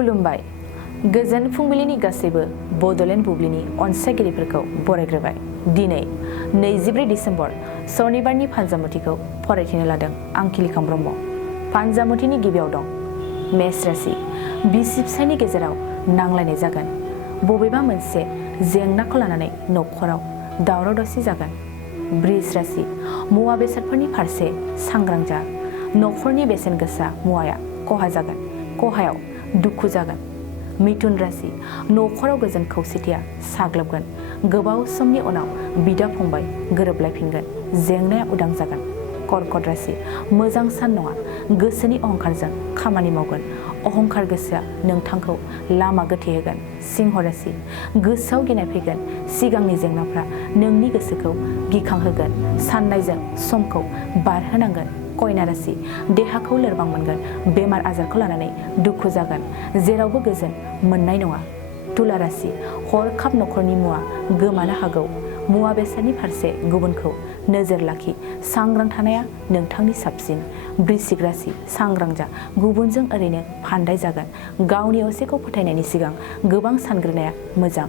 खुलुमबाय। गोजोन फुंबिलिनि गासैबो बड'लेण्ड बुब्लिनि अनसायगिरिफोरखौ बरायग्रोबाय। दिनै 24 डिसेम्बर सनिबारनि फान्जामुथिखौ फरायथिनो लादों आं खिलिखां ब्रह्म। फान्जामुथिनि गिबियाव दं मेष राशि। बिसि फिसायनि गेजेराव नांलायनाय जागोन। बबेबा मोनसे जेंनाखौ लानानै न'खराव दावराव दावसि जागोन। बृष राशि। मुवा बेसादफोरनि फारसे सांग्रां जा। न'खरनि बेसेन गोसा मुवाया खहा जागोन। खहायाव दुखु जागोन। मिथुन राशि। न'खराव गोजोन खौसेथिया साग्लोबगोन। गोबाव समनि उनाव बिदा फंबाय गोरोबलायफिनगोन। जेंनाया उदां जागोन। कर्कट राशि। मोजां सान नङा। गोसोनि अहंखारजों खामानि मावगोन। अहंखार गोसोआ नोंथांखौ लामा गोथे होगोन। सिंह राशि। गोसोआव गिनाय फैगोन। सिगांनि जेंनाफ्रा नोंनि गोसोखौ गिखांहोगोन। साननायजों समखौ बारहोनांगोन। कन्या राशि। देहाखौ लोरबां मोनगोन। बेमार आजारखौ लानानै दुखु जागोन। जेरावबो गोजोन मोननाय नङा। तुला राशि। हरखाब न'खरनि मुवा गोमानो हागौ। मुवा बेसादनि फारसे गुबुनखौ नोजोर लाखि। सांग्रां थानाया नोंथांनि साबसिन। वृश्चिक राशि। सांग्रां जा। गुबुनजों ओरैनो फान्दाय जागोन। गावनि असेखौ फोथायनायनि सिगां गोबां सानग्रोनाया मोजां।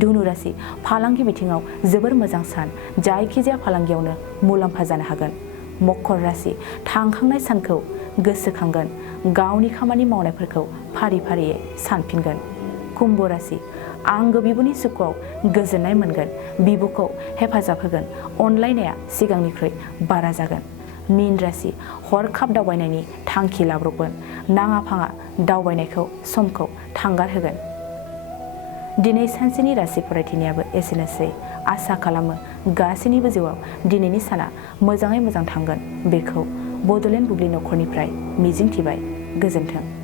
धनु राशि। फालांगि बिथिङाव जोबोर मोजां सान। जायखिजाया फालांगियावनो मुलाम्फा जानो हागोन। मकर राशि। थांखांनाय सानखौ गोसोखांगोन। गावनि खामानि मावनायफोरखौ फारि फारियै सानफिनगोन। कुम्भ राशि। आंगो बिबुनि सुखुआव गोजोननाय मोनगोन। बिबुखौ हेफाजाब होगोन। अनलायनाया सिगांनिख्रुइ बारा जागोन। मीन राशि। हरखाब दावबायनायनि थांखि लाब्रबगोन। नाङा फाङा दावबायनायखौ समखौ थांगार होगोन। दिनै सानसेनि राशि फरायथिनायाबो एसेनोसै। आसा खालामो गासैनिबो जिउआव दिनैनि साना मोजाङै मोजां थांगोन। बेखौ बड'लेण्ड बुब्लि नखरनिफ्राय मिजिंथिबाय। गोजोन्थों।